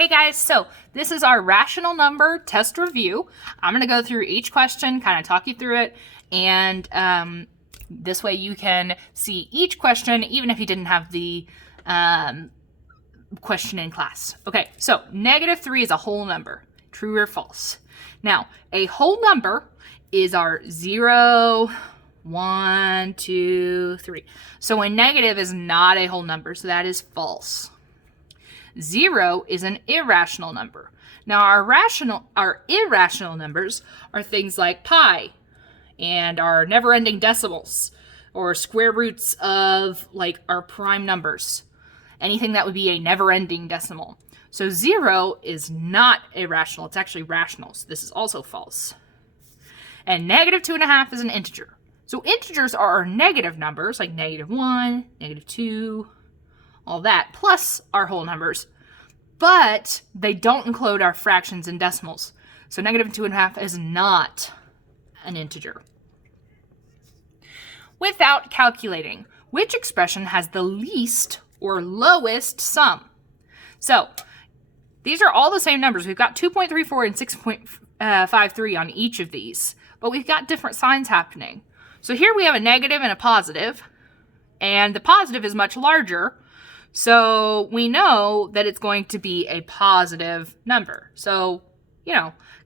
Hey guys, so this is our rational number test review. I'm going to go through each question, kind of talk you through it, and this way you can see each question even if you didn't have the question in class. Okay, so -3 is a whole number. True or false? Now, a whole number is our 0, 1, 2, 3. So a negative is not a whole number, so that is false. 0 is an irrational number. Now, our irrational numbers are things like pi and our never-ending decimals or square roots of like our prime numbers. Anything that would be a never-ending decimal. So 0 is not irrational. It's actually rational. So this is also false. And -2.5 is an integer. So integers are our negative numbers like -1, -2, all that, plus our whole numbers. But they don't include our fractions and decimals. So -2.5 is not an integer. Without calculating, which expression has the least or lowest sum? So these are all the same numbers. We've got 2.34 and 6.53 on each of these, but we've got different signs happening. So here we have a negative and a positive, and the positive is much larger, so we know that it's going to be a positive number. So,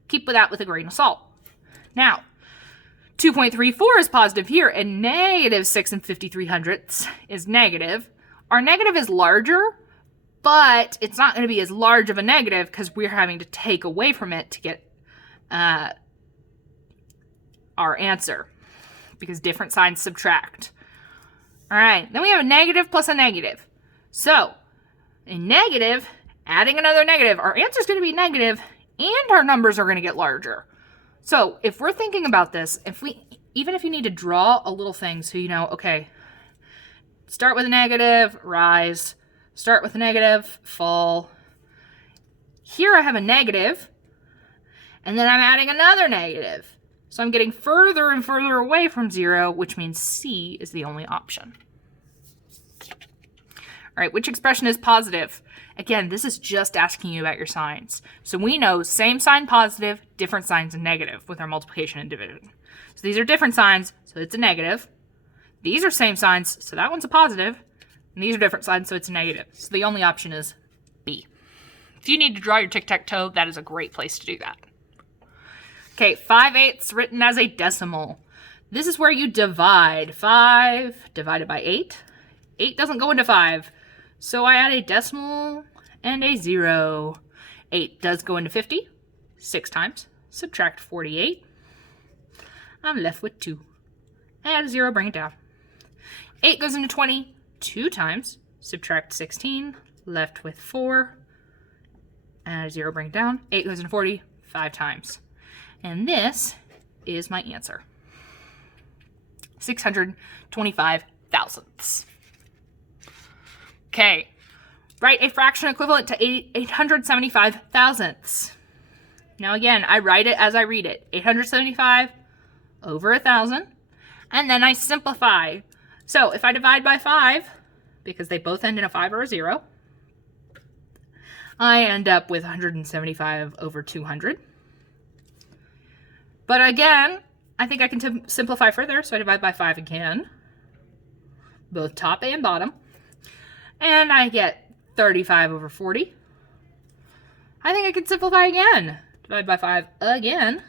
keep that with a grain of salt. Now, 2.34 is positive here, and -6 53/100 is negative. Our negative is larger, but it's not going to be as large of a negative because we're having to take away from it to get our answer, because different signs subtract. All right, then we have a negative plus a negative. So, a negative, adding another negative, our answer is going to be negative, and our numbers are going to get larger. So, if we're thinking about this, even if you need to draw a little thing so you know, okay, start with a negative, rise, start with a negative, fall. Here I have a negative, and then I'm adding another negative. So I'm getting further and further away from 0, which means C is the only option. All right, which expression is positive? Again, this is just asking you about your signs. So we know same sign positive, different signs negative with our multiplication and division. So these are different signs, so it's a negative. These are same signs, so that one's a positive. And these are different signs, so it's a negative. So the only option is B. If you need to draw your tic-tac-toe, that is a great place to do that. Okay, 5/8 written as a decimal. This is where you divide. 5 divided by 8. 8 doesn't go into 5. So I add a decimal and a 0. 8 does go into 50 6 times. Subtract 48. I'm left with 2. Add a 0, bring it down. 8 goes into 20 2 times. Subtract 16. Left with 4. Add a 0, bring it down. 8 goes into 40 5 times. And this is my answer. 625 thousandths. Okay, write a fraction equivalent to 875 thousandths. Now again, I write it as I read it. 875 over 1,000, and then I simplify. So if I divide by 5, because they both end in a 5 or a 0, I end up with 175 over 200. But again, I think I can simplify further, so I divide by 5 again, both top and bottom, and I get 35 over 40. I think I can simplify again, divide by 5 again,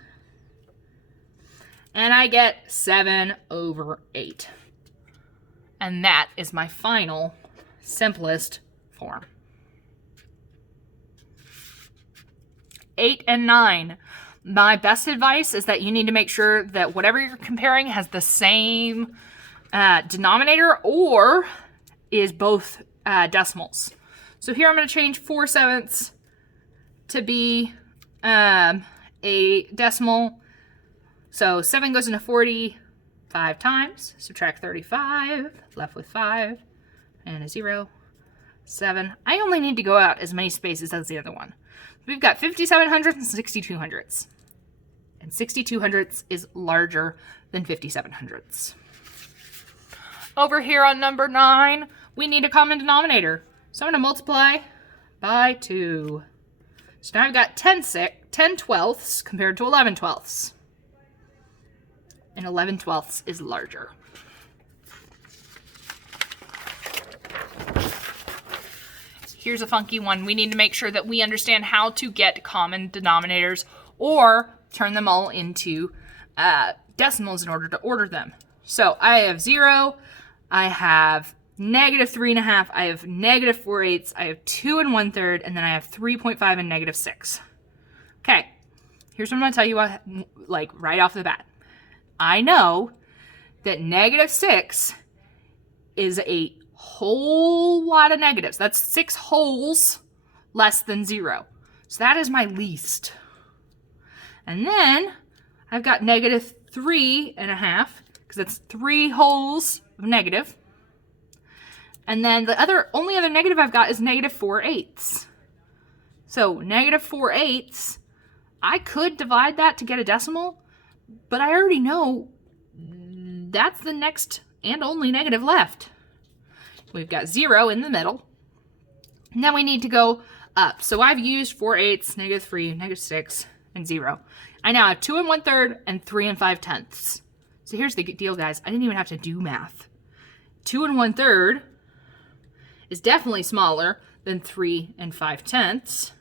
and I get 7 over 8. And that is my final, simplest form. 8 and 9. My best advice is that you need to make sure that whatever you're comparing has the same denominator or is both decimals. So here I'm going to change 4/7 to be a decimal. So 7 goes into 40 5 times. Subtract 35, left with 5, and a 0, 7. I only need to go out as many spaces as the other one. We've got 57 and 62 hundredths. And 62 hundredths is larger than 57 hundredths. Over here on number 9, we need a common denominator. So I'm going to multiply by 2. So now I've got 10 twelfths compared to 11 twelfths. And 11 twelfths is larger. Here's a funky one. We need to make sure that we understand how to get common denominators or turn them all into decimals in order to order them. So I have 0, I have -3.5, I have -4/8, I have 2 1/3, and then I have 3.5 and -6. Okay, here's what I'm going to tell you, like right off the bat. I know that -6 is a whole lot of negatives. That's 6 wholes less than 0. So that is my least. And then I've got -3.5, because that's 3 wholes of negative. And then the only other negative I've got is -4/8. So -4/8, I could divide that to get a decimal, but I already know that's the next and only negative left. We've got 0 in the middle. Now we need to go up. So I've used 4/8, -3, -6, and 0. I now have 2 1/3 and 3 5/10. So here's the deal, guys. I didn't even have to do math. 2 1/3 is definitely smaller than 3 5/10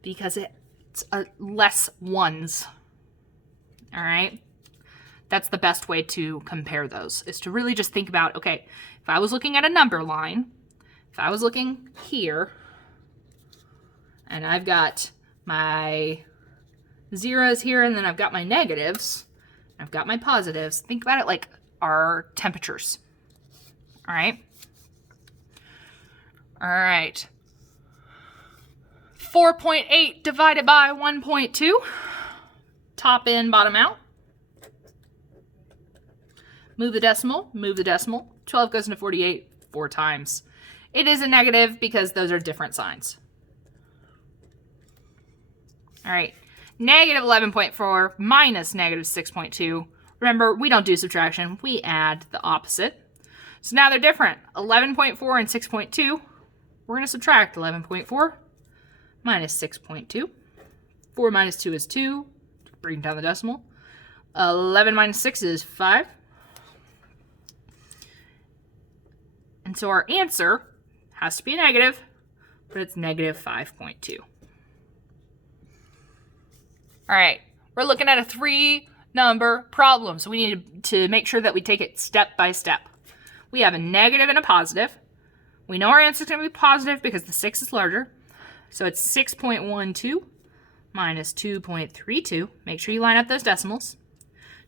because it's less ones. All right? That's the best way to compare those, is to really just think about, okay, if I was looking at a number line, if I was looking here, and I've got my zeros here, and then I've got my negatives, I've got my positives, think about it like our temperatures. All right? All right. 4.8 divided by 1.2. Top in, bottom out. Move the decimal, move the decimal. 12 goes into 48 4 times. It is a negative because those are different signs. All right, -11.4 minus -6.2. Remember, we don't do subtraction, we add the opposite. So now they're different. 11.4 and 6.2. We're going to subtract 11.4 minus 6.2. 4 minus 2 is 2. Bring down the decimal. 11 minus 6 is 5. And so our answer has to be a negative, but it's -5.2. All right, we're looking at a 3-number problem, so we need to make sure that we take it step by step. We have a negative and a positive. We know our answer is going to be positive because the 6 is larger. So it's 6.12 minus 2.32. Make sure you line up those decimals.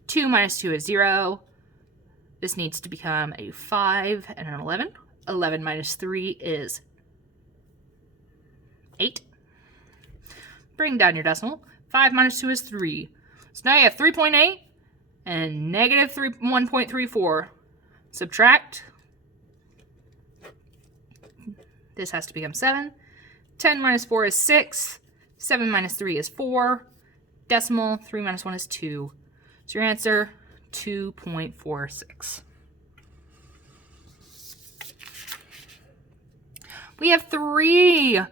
2 minus 2 is 0. This needs to become a 5 and an 11. 11 minus 3 is 8. Bring down your decimal. 5 minus 2 is 3. So now you have 3.8 and -1.34. Subtract. This has to become 7. 10 minus 4 is 6. 7 minus 3 is 4. Decimal, 3 minus 1 is 2. So your answer, 2.46. We have 3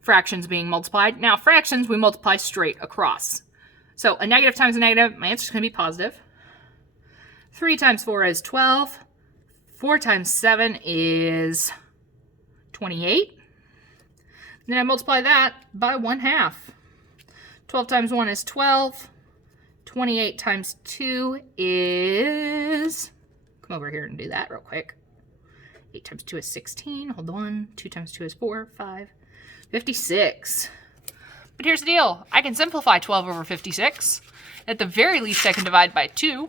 fractions being multiplied. Now, fractions we multiply straight across. So a negative times a negative, my answer is going to be positive. 3 times 4 is 12. 4 times 7 is 28. And then I multiply that by 1/2. 12 times 1 is 12. 28 times 2 is... Come over here and do that real quick. 8 times 2 is 16. Hold on. 2 times 2 is 4, 5. 56. But here's the deal. I can simplify 12 over 56. At the very least, I can divide by 2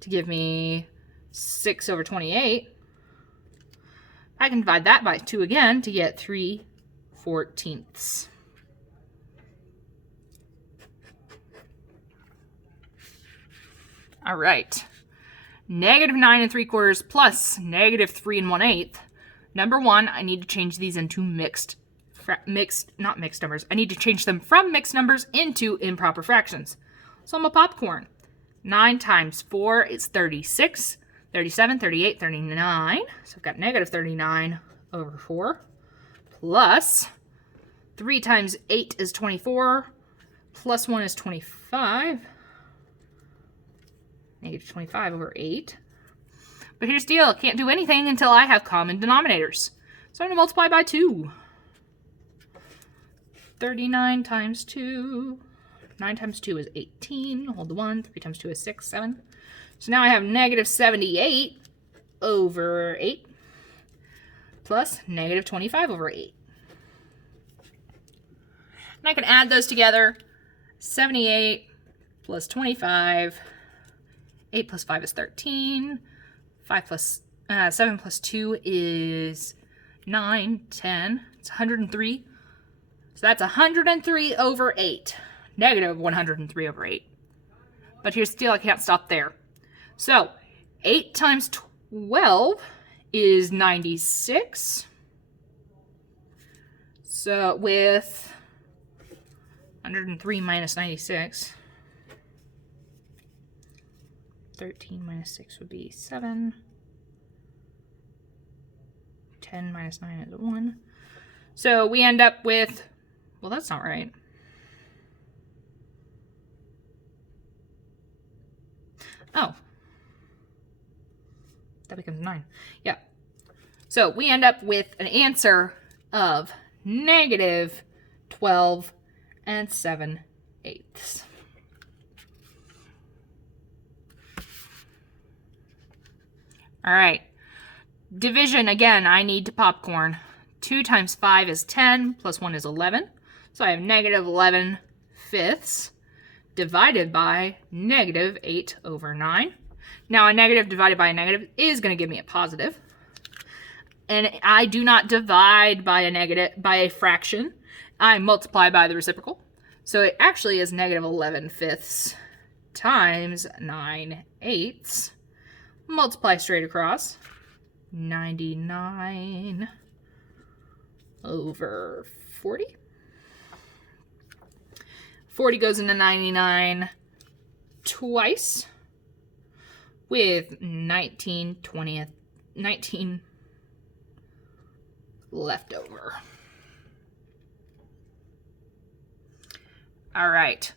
to give me 6 over 28. I can divide that by 2 again to get 3/14. All right. -9 3/4 plus -3 1/8. Number 1, I need to change these into not mixed numbers. I need to change them from mixed numbers into improper fractions. So I'm a popcorn. 9 times 4 is 36. 37, 38, 39. So I've got -39 over 4 plus 3 times 8 is 24. Plus 1 is 25. Negative 25 over 8. But here's the deal. I can't do anything until I have common denominators. So I'm going to multiply by 2. 39 times 2. 9 times 2 is 18. Hold the 1. 3 times 2 is 6, 7. So now I have negative 78 over 8 plus negative 25 over 8. And I can add those together. 78 plus 25. 8 plus 5 is 13. 7 plus 2 is 9, 10. It's 103. So that's 103 over 8. Negative 103 over 8. But here's the deal, I can't stop there. So 8 times 12 is 96. So with 103 minus 96, 13 minus 6 would be 7. 10 minus 9 is 1. So we end up with, well, that's not right. Oh. That becomes 9. Yeah. So we end up with an answer of negative 12 and 7/8. All right. Division, again, I need to popcorn. 2 times 5 is 10, plus 1 is 11. So I have negative 11/5 divided by negative 8 over 9. Now, a negative divided by a negative is going to give me a positive. And I do not divide by a negative, by a fraction. I multiply by the reciprocal. So it actually is negative 11/5 times 9/8. Multiply straight across. 99 over 40. 40 goes into 99 twice with 19 left over. All right.